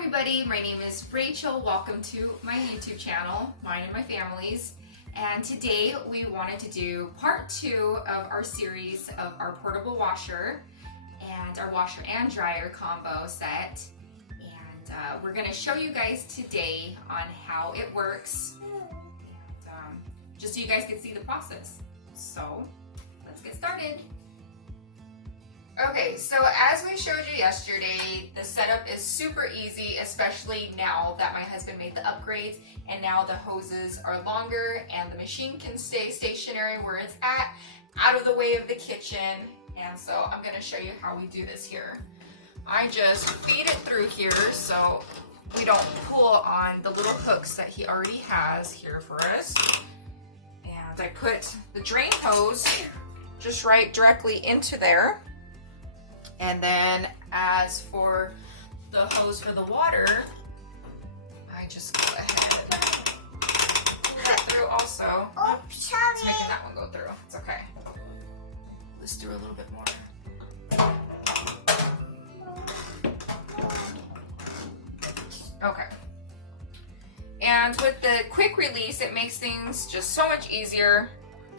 everybody, my name is Rachel. Welcome to my YouTube channel, mine and my family's. And today we wanted to do part 2 of our series of our portable washer and our washer and dryer combo set. And we're going to show you guys today on how it works, and, just so you guys can see the process. So let's get started. Okay, so as we showed you yesterday, the setup is super easy, especially now that my husband made the upgrades and now the hoses are longer and the machine can stay stationary where it's at, out of the way of the kitchen. And so I'm going to show you how we do this here. I just feed it through here so we don't pull on the little hooks that he already has here for us. And I put the drain hose just right directly into there. And then as for the hose for the water, I just go ahead and pull that through also. It's making that one go through. It's okay. Let's do a little bit more. Okay. And with the quick release, it makes things just so much easier.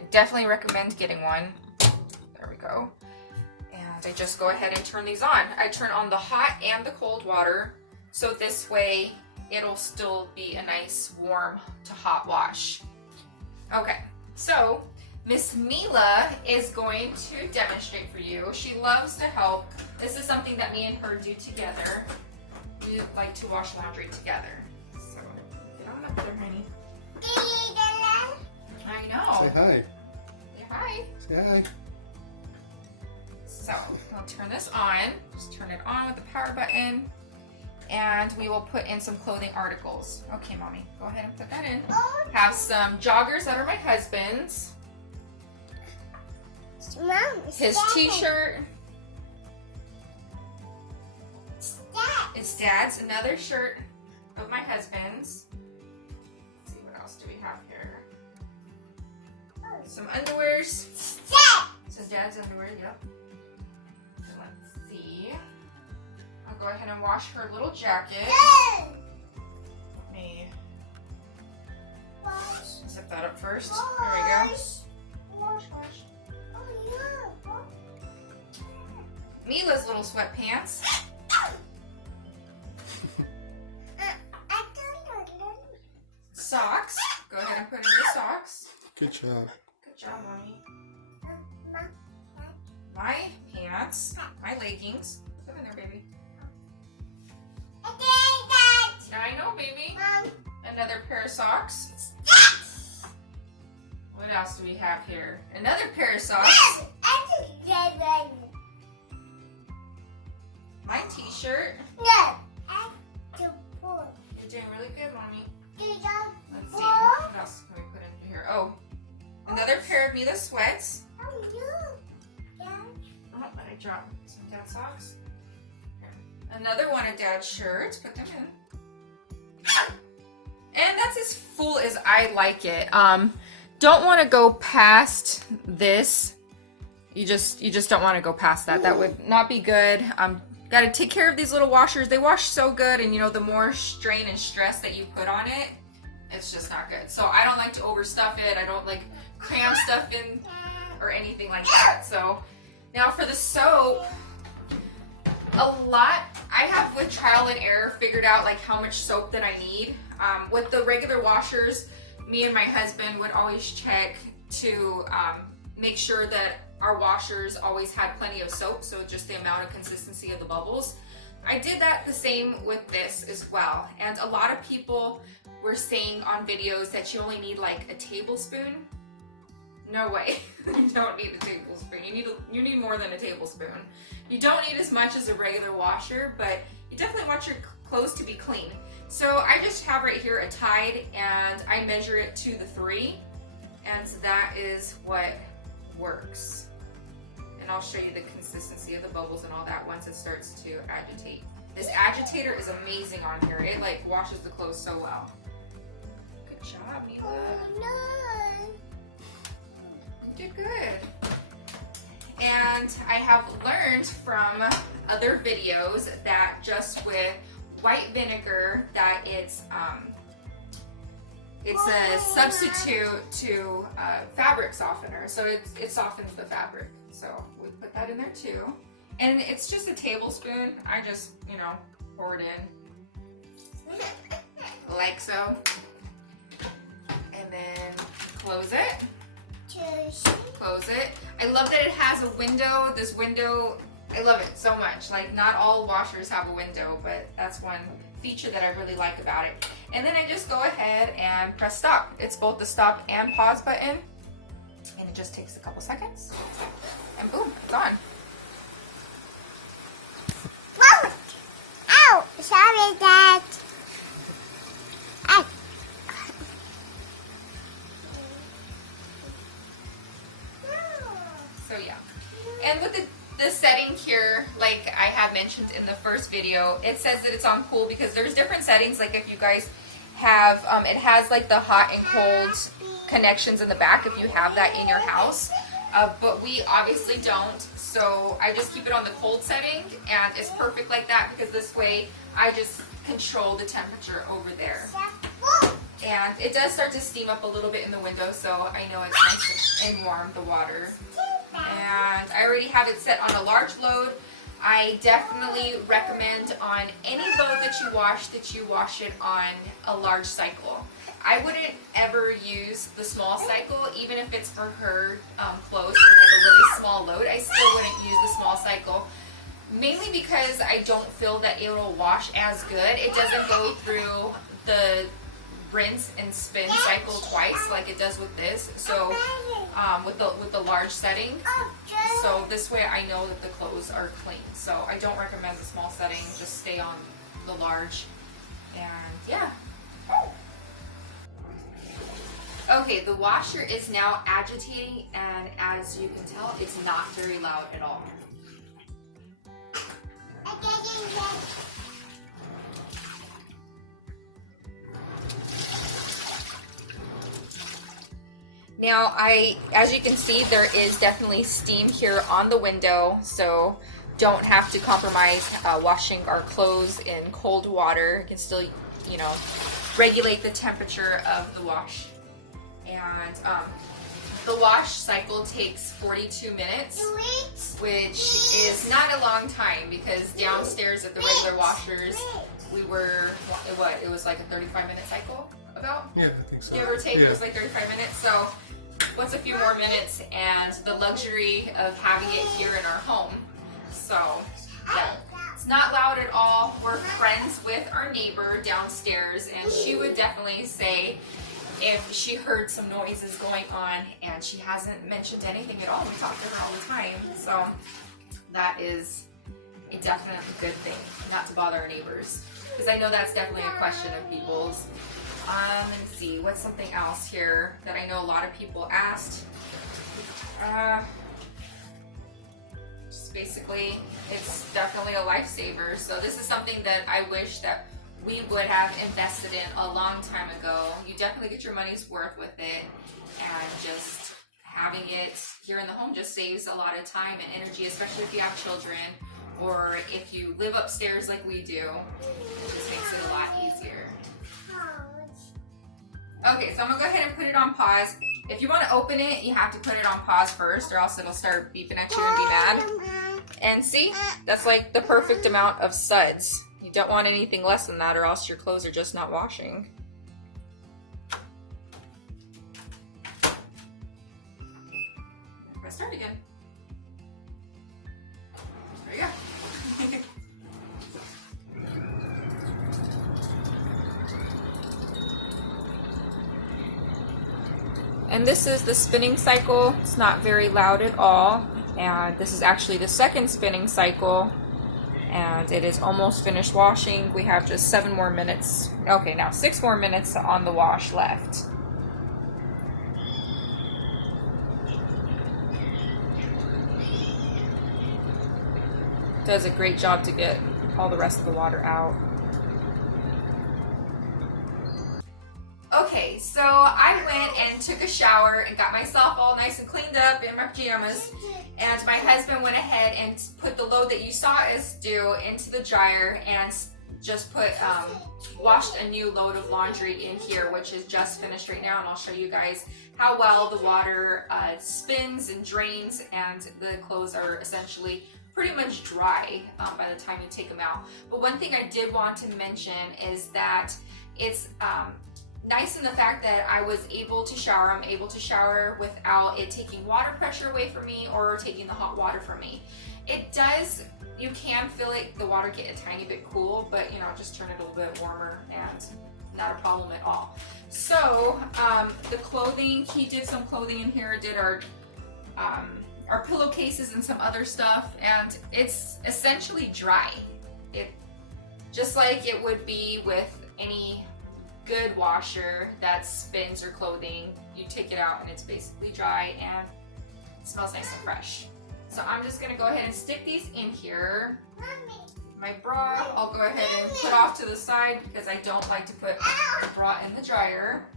I definitely recommend getting one. There we go. I just go ahead and turn these on. I turn on the hot and the cold water, so this way it'll still be a nice warm to hot wash. Okay, so Miss Mila is going to demonstrate for you. She loves to help. This is something that me and her do together. We like to wash laundry together. So get on up there, honey. I know. Say hi. Say hi. Say hi. So I'll turn this on, just turn it on with the power button, and we will put in some clothing articles. Okay, Mommy, go ahead and put that in. Have some joggers that are my husband's. His t-shirt. It's Dad's. Another shirt of my husband's. Let's see, what else do we have here? Some underwears. This is Dad's underwear, yep. Let's see. I'll go ahead and wash her little jacket. Let me zip that up first. There we go. Wash. Mila's little sweatpants. Socks. Go ahead and put in the socks. Good job. Good job, Mommy. My pants, my leggings. Put them in there, baby. I know, baby. Another pair of socks. What else do we have here? Another pair of socks. My t-shirt. You're doing really good, Mommy. Let's see. What else can we put in here? Oh, another pair of Mila sweats. Oh, I dropped some Dad's socks. Another one of Dad's shirts. Put them in. And that's as full as I like it. Don't want to go past this. You just don't want to go past that. That would not be good. Got to take care of these little washers. They wash so good, and you know, the more strain and stress that you put on it, it's just not good. So I don't like to overstuff it. I don't like cram stuff in or anything like that. So now for the soap, I have with trial and error figured out like how much soap that I need. With the regular washers, me and my husband would always check to make sure that our washers always had plenty of soap, so just the amount of consistency of the bubbles. I did that the same with this as well. And a lot of people were saying on videos that you only need like a tablespoon. No way. You don't need a tablespoon. You need more than a tablespoon. You don't need as much as a regular washer, but you definitely want your clothes to be clean. So I just have right here a Tide, and I measure it to the 3, and that is what works. And I'll show you the consistency of the bubbles and all that once it starts to agitate. This agitator is amazing on here. It like washes the clothes so well. Good job, Mila. You did good. And I have learned from other videos that just with white vinegar that it's a substitute to fabric softener, so it softens the fabric. So we put that in there too. And it's just a tablespoon. I just, you know, pour it in like so. And then close it. Close it. I love that it has a window. This window, I love it so much. Like, not all washers have a window, but that's one feature that I really like about it. And then I just go ahead and press stop. It's both the stop and pause button. And it just takes a couple seconds. And boom, it's on. Whoa! Ow! Sorry, Dad. Ow. So yeah. And with the setting here, like I had mentioned in the first video, it says that it's on cool because there's different settings. Like if you guys have, it has like the hot and cold connections in the back if you have that in your house. But we obviously don't, so I just keep it on the cold setting, and it's perfect like that because this way I just control the temperature over there. And it does start to steam up a little bit in the window, so I know it's nice and warm, the water. And I already have it set on a large load. I definitely recommend on any load that you wash it on a large cycle. I wouldn't ever use the small cycle, even if it's for her clothes, for like a really small load. I still wouldn't use the small cycle, mainly because I don't feel that it will wash as good. It doesn't go through the rinse and spin cycle twice like it does with this. So with the large setting, so this way I know that the clothes are clean. So I don't recommend the small setting. Just stay on the large. And yeah. Okay, the washer is now agitating, and as you can tell, it's not very loud at all. Now, as you can see, there is definitely steam here on the window, so don't have to compromise washing our clothes in cold water. You can still, you know, regulate the temperature of the wash. And the wash cycle takes 42 minutes, which is not a long time because downstairs at the regular washers, we were, what, it was like a 35-minute cycle about? Yeah, I think so. Give or take, yeah. It was like 35 minutes. So what's a few more minutes and the luxury of having it here in our home. So yeah, it's not loud at all. We're friends with our neighbor downstairs, and she would definitely say if she heard some noises going on, and she hasn't mentioned anything at all. We talk to her all the time. So that is a definite good thing, not to bother our neighbors. Because I know that's definitely a question of people's. Let me see, what's something else here that I know a lot of people asked? Just basically, it's definitely a lifesaver. So this is something that I wish that we would have invested in a long time ago. You definitely get your money's worth with it, and just having it here in the home just saves a lot of time and energy, especially if you have children or if you live upstairs like we do. It just makes it a lot easier. Okay, so I'm gonna go ahead and put it on pause. If you want to open it, you have to put it on pause first, or else it'll start beeping at you and be mad. And see, that's like the perfect amount of suds. You don't want anything less than that, or else your clothes are just not washing. Press start again. There you go. And this is the spinning cycle. It's not very loud at all. And this is actually the second spinning cycle. And it is almost finished washing. We have just 7 more minutes. Okay, now 6 more minutes on the wash left. Does a great job to get all the rest of the water out. Okay, so I went and took a shower and got myself all nice and cleaned up in my pajamas, and my husband went ahead and put the load that you saw us do into the dryer and just washed a new load of laundry in here, which is just finished right now, and I'll show you guys how well the water spins and drains, and the clothes are essentially pretty much dry by the time you take them out. But one thing I did want to mention is that it's nice in the fact that I was able to shower. I'm able to shower without it taking water pressure away from me or taking the hot water from me. It does, you can feel like the water get a tiny bit cool, but you know, just turn it a little bit warmer and not a problem at all. So the clothing, he did some clothing in here, did our pillowcases and some other stuff, and it's essentially dry. It just like it would be with any good washer that spins your clothing. You take it out and it's basically dry and it smells nice and fresh. So I'm just gonna go ahead and stick these in here. My bra, I'll go ahead and put off to the side because I don't like to put the bra in the dryer.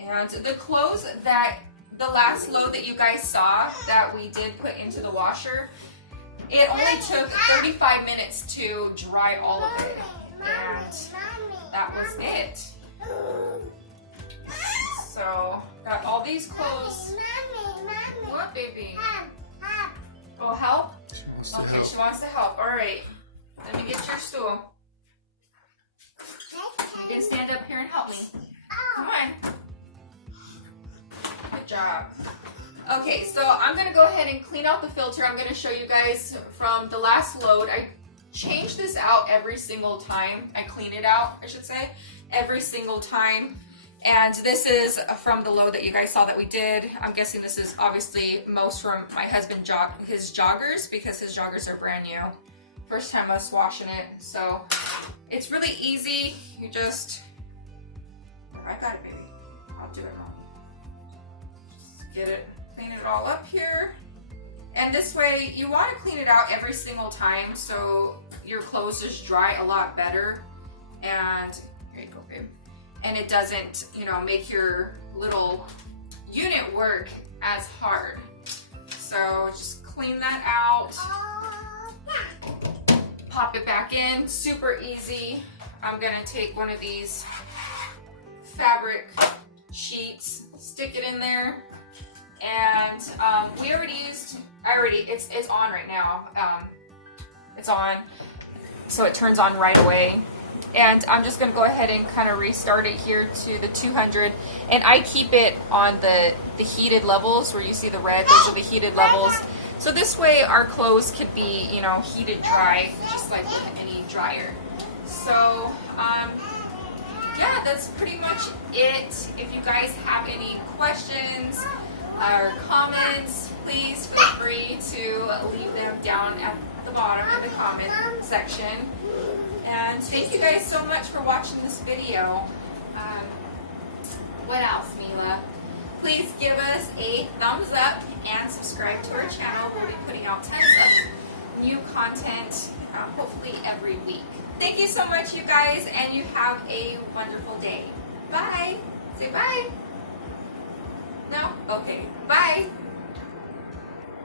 And the clothes that, the last load that you guys saw that we did put into the washer, it only took 35 minutes to dry all of it. And that was it. So, got all these clothes. What, baby? Oh, help? Okay, she wants to help. All right. Let me get your stool. You can stand up here and help me. Come on. Good job. Okay, so I'm going to go ahead and clean out the filter. I'm going to show you guys from the last load. I change this out every single time. I clean it out, I should say, every single time. And this is from the load that you guys saw that we did. I'm guessing this is obviously most from my husband, his joggers, because his joggers are brand new. First time us washing it. So it's really easy. You just, I got it, baby. I'll do it all. Just get it, clean it all up here. And this way, you want to clean it out every single time so your clothes just dry a lot better. And here you go, babe. And it doesn't, you know, make your little unit work as hard. So just clean that out. Pop it back in, super easy. I'm gonna take one of these fabric sheets, stick it in there. And we already used, it's on right now. It's on, so it turns on right away. And I'm just gonna go ahead and kind of restart it here to the 200. And I keep it on the heated levels where you see the red, those are the heated levels. So this way our clothes could be, you know, heated dry, just like with any dryer. So, yeah, that's pretty much it. If you guys have any questions or comments, please feel free to leave them down at the bottom of the comment section. And thank you guys so much for watching this video. What else, Mila? Please give us a thumbs up and subscribe to our channel. We'll be putting out tons of new content, hopefully every week. Thank you so much, you guys, and you have a wonderful day. Bye. Say bye. No? Okay. Bye.